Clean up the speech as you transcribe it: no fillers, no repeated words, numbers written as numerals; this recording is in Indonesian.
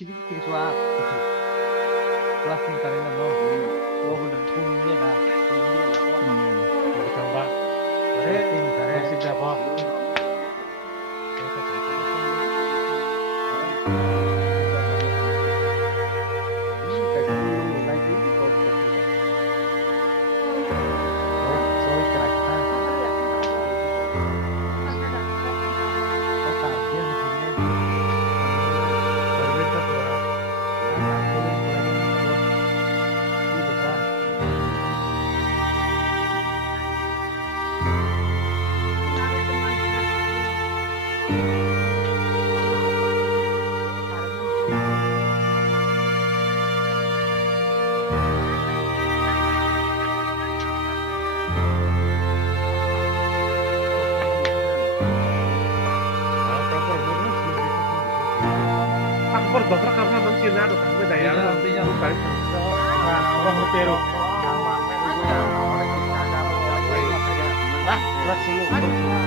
sedikit suap kelas tingkatin mo oh bener punya dah coba masih berapa por dokter karena mencina tuh kan beda ya nantinya bukan orang Peru nah terus dulu